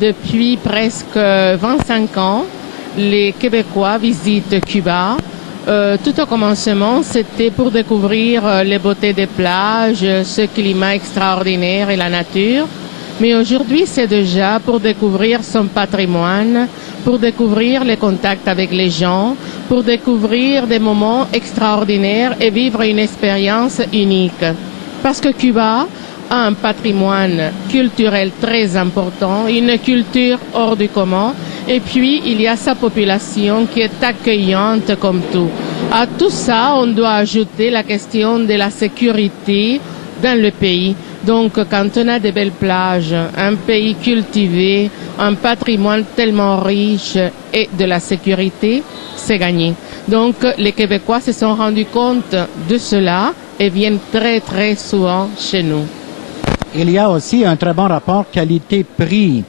depuis presque 25 ans, les Québécois visitent Cuba. Tout au commencement, c'était pour découvrir les beautés des plages, ce climat extraordinaire et la nature. Mais aujourd'hui, c'est déjà pour découvrir son patrimoine, pour découvrir les contacts avec les gens, pour découvrir des moments extraordinaires et vivre une expérience unique. Parce que Cuba a un patrimoine culturel très important, une culture hors du commun, et puis il y a sa population qui est accueillante comme tout. À tout ça, on doit ajouter la question de la sécurité dans le pays. Donc, quand on a de belles plages, un pays cultivé, un patrimoine tellement riche et de la sécurité, c'est gagné. Donc, les Québécois se sont rendus compte de cela et viennent très, très souvent chez nous. Il y a aussi un très bon rapport qualité-prix.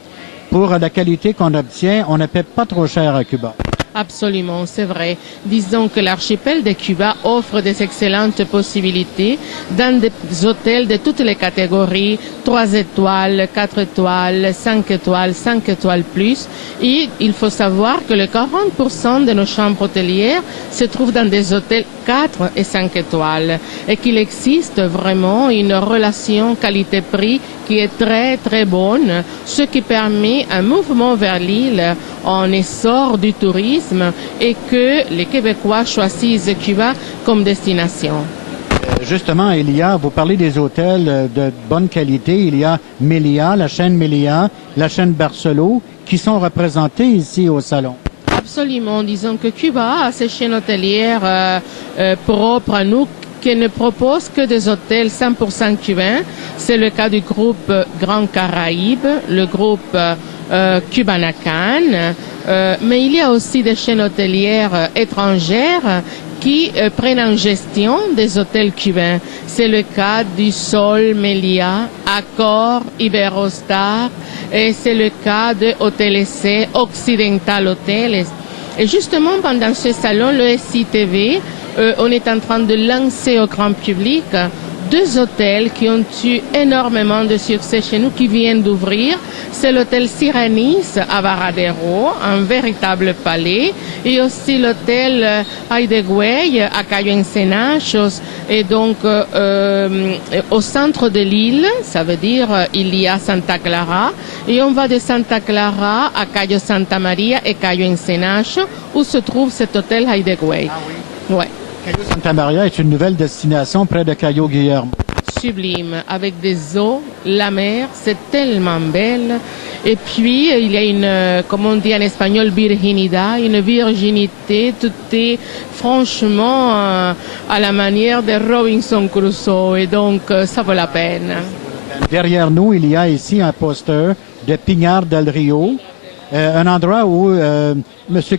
Pour la qualité qu'on obtient, on ne paie pas trop cher à Cuba. Absolument, c'est vrai. Disons que l'archipel de Cuba offre des excellentes possibilités dans des hôtels de toutes les catégories, 3 étoiles, 4 étoiles, 5 étoiles, 5 étoiles plus. Et il faut savoir que le 40% de nos chambres hôtelières se trouvent dans des hôtels 4 et 5 étoiles et qu'il existe vraiment une relation qualité-prix qui est très très bonne, ce qui permet un mouvement vers l'île en essor du tourisme et que les Québécois choisissent Cuba comme destination. Justement, vous parlez des hôtels de bonne qualité. Il y a Melia, la chaîne Melia, la chaîne Barcelo, qui sont représentés ici au salon. Absolument. Disons que Cuba a ses chaînes hôtelières propres à nous qui ne propose que des hôtels 100% cubains. C'est le cas du groupe Grand Caraïbe, le groupe Cubanacan, mais il y a aussi des chaînes hôtelières étrangères qui prennent en gestion des hôtels cubains. C'est le cas du Sol, Melia, Accor, Iberostar, et c'est le cas de Hôtel Essai, Occidental Hotels. Et justement, pendant ce salon, le SITV, on est en train de lancer au grand public 2 hôtels qui ont eu énormément de succès chez nous, qui viennent d'ouvrir. C'est l'hôtel Siranis à Varadero, un véritable palais, et aussi l'hôtel Hideaway à Cayo Encenachos, et donc au centre de l'île, ça veut dire il y a Santa Clara, et on va de Santa Clara à Cayo Santa Maria et Cayo Encenachos, où se trouve cet hôtel Hideaway. Ah oui? Ouais. Cayo Santa Maria est une nouvelle destination près de Cayo Guillermo. Sublime, avec des eaux, la mer, c'est tellement belle. Et puis, il y a une, comme on dit en espagnol, virginidad, une virginité, tout est franchement à la manière de Robinson Crusoe, et donc ça vaut la peine. Derrière nous, il y a ici un poster de Pinar del Rio, un endroit où M.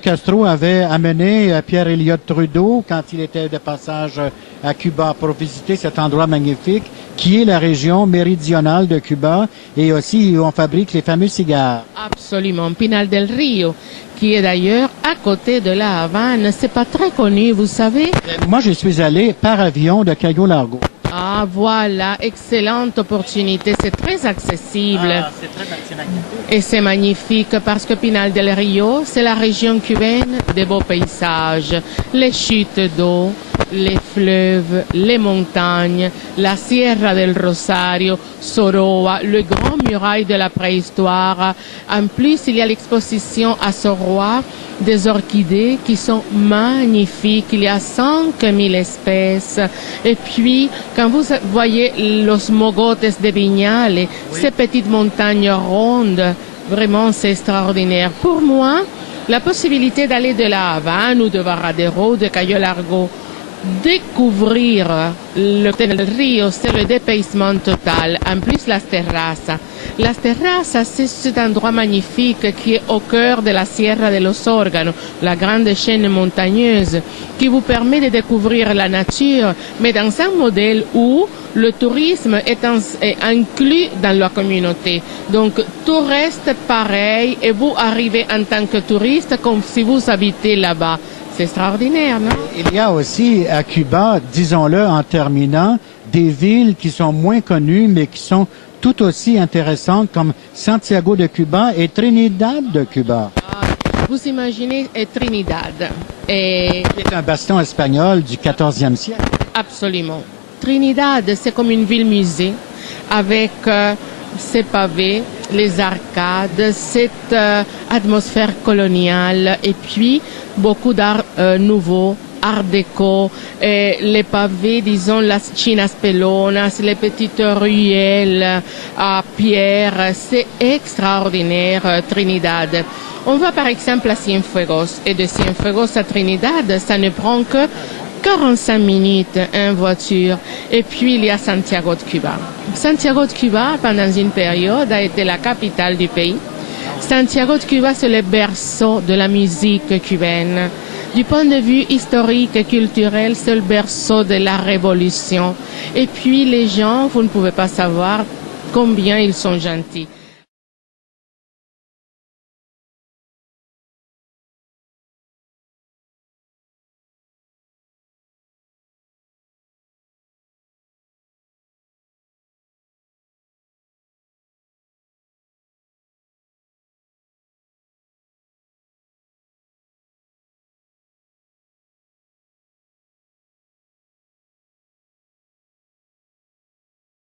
Castro avait amené Pierre Elliott Trudeau quand il était de passage à Cuba pour visiter cet endroit magnifique qui est la région méridionale de Cuba et aussi où on fabrique les fameux cigares. Absolument, Pinar del Rio, qui est d'ailleurs à côté de la Havane. C'est pas très connu, vous savez. Moi, je suis allé par avion de Cayo Largo. Ah, voilà, excellente opportunité. C'est très accessible. C'est très magnifique. Et c'est magnifique parce que Pinar del Rio, c'est la région cubaine des beaux paysages. Les chutes d'eau, les fleuves, les montagnes, la Sierra del Rosario, Soroa, le grand muraille de la préhistoire. En plus, il y a l'exposition à Soroa des orchidées qui sont magnifiques. Il y a 5000 espèces. Et puis, quand vous voyez los mogotes de Viñales, oui, ces petites montagnes rondes, vraiment c'est extraordinaire. Pour moi, la possibilité d'aller de la Havane ou de Varadero, de Cayo Largo, découvrir le Rio, c'est le dépaysement total. En plus, las terrazas. Las terrazas, c'est cet endroit magnifique qui est au cœur de la Sierra de los Órganos, la grande chaîne montagneuse, qui vous permet de découvrir la nature, mais dans un modèle où le tourisme est inclus dans la communauté. Donc, tout reste pareil et vous arrivez en tant que touriste comme si vous habitez là-bas. C'est extraordinaire, non? Il y a aussi à Cuba, disons-le en terminant, des villes qui sont moins connues mais qui sont tout aussi intéressantes comme Santiago de Cuba et Trinidad de Cuba. Vous imaginez Trinidad. Et C'est un bastion espagnol du 14e siècle. absolument. Trinidad, c'est comme une ville-musée avec ses pavés, les arcades, cette atmosphère coloniale et puis beaucoup d'art nouveau, art déco, et les pavés, disons, las chinas pelonas, les petites ruelles à pierre, c'est extraordinaire Trinidad. On va par exemple à Cienfuegos et de Cienfuegos à Trinidad, ça ne prend que 45 minutes en voiture. Et puis il y a Santiago de Cuba. Santiago de Cuba, pendant une période, a été la capitale du pays. Santiago de Cuba, c'est le berceau de la musique cubaine. Du point de vue historique et culturel, c'est le berceau de la révolution. Et puis les gens, vous ne pouvez pas savoir combien ils sont gentils.